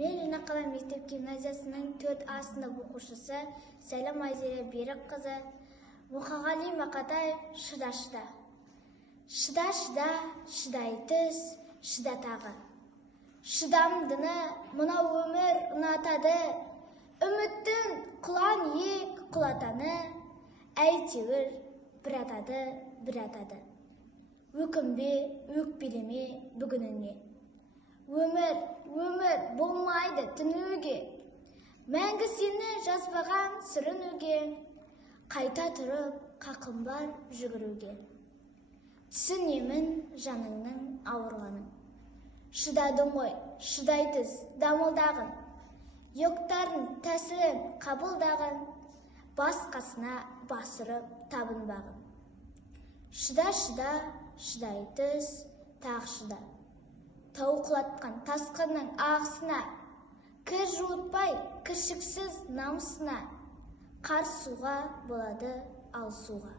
Мен Жаңақала мектеп гимназиясының 4А сынып оқушысы Сәлім Айзере Берікқызы. Мұқағали Мақатай шыда. Шыда, шыдай түс, шыда тағы. Шыдамдыны мынау өмір ұнатады, үміттің құлан ек құлатаны, әйтеуір бір атады. Өкінбе, өкпелеме бүгініңе. Өмір болмайды түнеуге, мәңгі сені жазбаған сүрінуге, қайта тұрып қақым бар жүгіруге. Түсінемін жаныңның ауырғанын. Шыдадың ғой, шыдай түс дамылдағын, йоктарын тәсілін қабылдағын, басқасына басырып табынбағын. Шыда, шыдай түс, тағы шыда. Тау құлатқан тасқынның ағысына, кір жуытпай кіршіксіз намысына, қар суға болады алысуға.